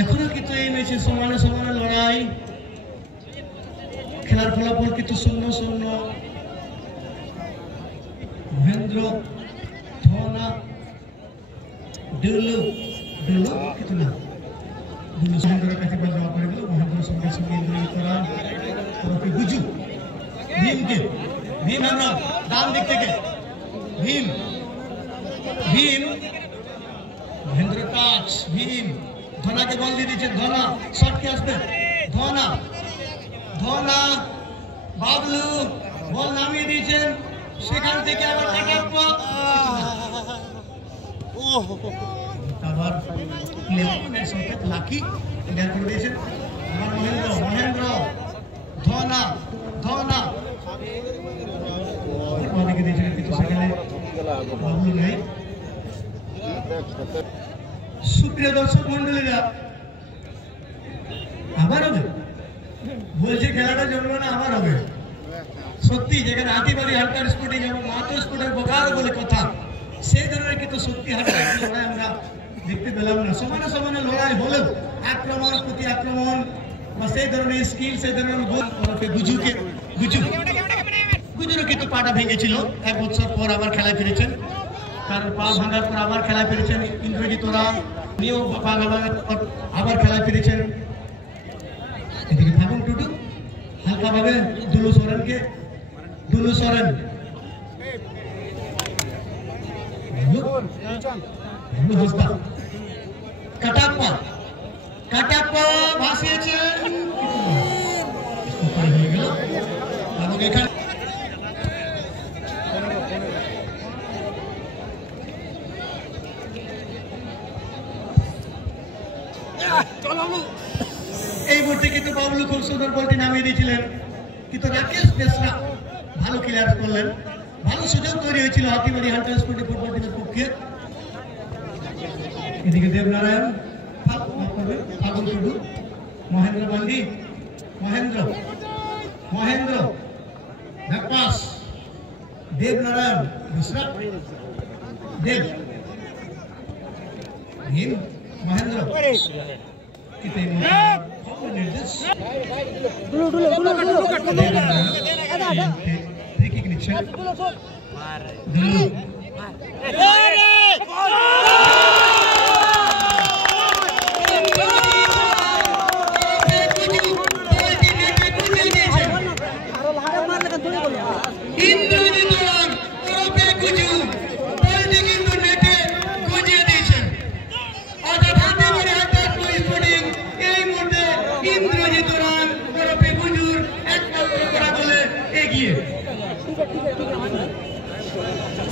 এখনো কিন্তু এই ম্যাচে সমানে সমানে লড়াই, খেলার ফলাফল কিন্তু 0-0। মহেন্দ্র ধনা ডুলু কিন্তু না, ডুলু মহেন্দ্রের কাছে বল দেওয়া পড়ে গেল। মহেন্দ্র সঙ্গে সঙ্গে ইন্দ্রজিৎ করা গুজু ভীম আমরা ডান দিক থেকে ভীম মহেন্দ্র টাচ ভীম ধনাকে বল দিয়ে দিচ্ছেন। ধনা শটকে আসবে, ধনা বাবলু বল নামিয়ে দিয়েছেন, সেখান থেকে আবার আবার লাকি ক্লিয়ার করে দিয়েছেন। মহেন্দ্র ধনা দিকে দিয়েছেন, কিন্তু সেখানে বাবলু নেই। সুপ্রিয় দর্শক মন্ডলীরা, আবার হবে বলছে খেলাটা জমলো না, আবার হবে সত্যি। যেখানে হাতিবাড়ি হালকার স্পোর্টিং এবং মাতো স্পোর্টের বোকার বলে কথা, সেই ধরনের কিন্তু সত্যি হালকা লড়াই আমরা দেখতে পেলাম না। সমানে সমানে লড়াই হলেও আক্রমণ প্রতি আক্রমণ বা সেই ধরনের স্কিল, সেই ধরনের গুজুরও কিন্তু পাটা ভেঙেছিল, 1 বছর পর আবার খেলায় ফিরেছেন। কারণ পা ভাঙার পর আবার খেলায় ফিরেছেন। ইন্দ্রজিৎ ওরা নিয়েও পা ভাঙার পর আবার খেলায় ফিরেছেন। এদিকে ফাগুন টুটু হালকা ভাবে দুলু সরেন কাটাপ্পা ভাসিয়েছেন হয়ে গেল। এবং এখানে এই মুহূর্তে কিন্তু বাবলু খুব সুন্দর বলটি নামিয়ে দিয়েছিলেন, কিন্তু রাকেশ বেসরা ভালো ক্লিয়ার করলেন। ভালো সুযোগ তৈরি হয়েছিল হাতিবাড়ি হালকা স্পোর্টিং ফুটবল টিমের পক্ষে। এদিকে দেবনারায়ণ ফাগুন টুডু মহেন্দ্র বান্ডি মহেন্দ্র পাস দেবনারায়ণ বেসরা মহেন্দ্র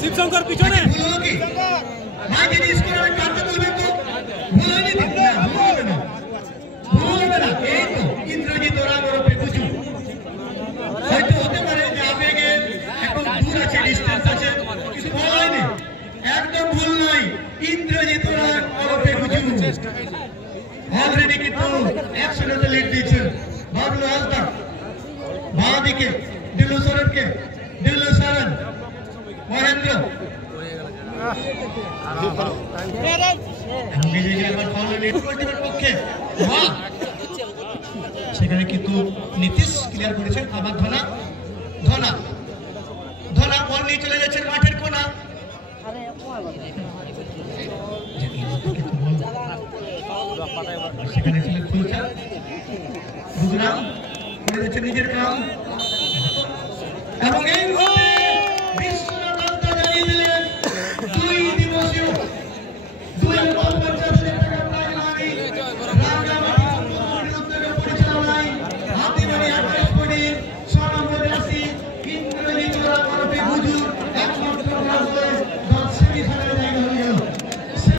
শিবশঙ্কর পিছনে ইন্দ্রজিৎ ওরা ওরফে গুজু হয়তো হতে পারে যে আবেগে একটু দূর আছে, ডিস্টেন্স আছে, কিছু বলা হয়নি, একদম ভুল নয়। ইন্দ্রজিৎ ওরা ওরফে গুজু অলরেডি কিন্তু 100 লিড দিয়েছেন। বাবলু হাসদা বাঁ দিকে দিলু সরেন মহেন্দ্র পক্ষে সেখানে কিন্তু নীতিশ ক্লিয়ার করেছেন। আবার ধনা বল নিয়ে চলে যাচ্ছেন মাঠের কোনা। সেখানে ছিলেন ফুলচাঁদ গুজরাম করে যাচ্ছেন নিজের কাম এবং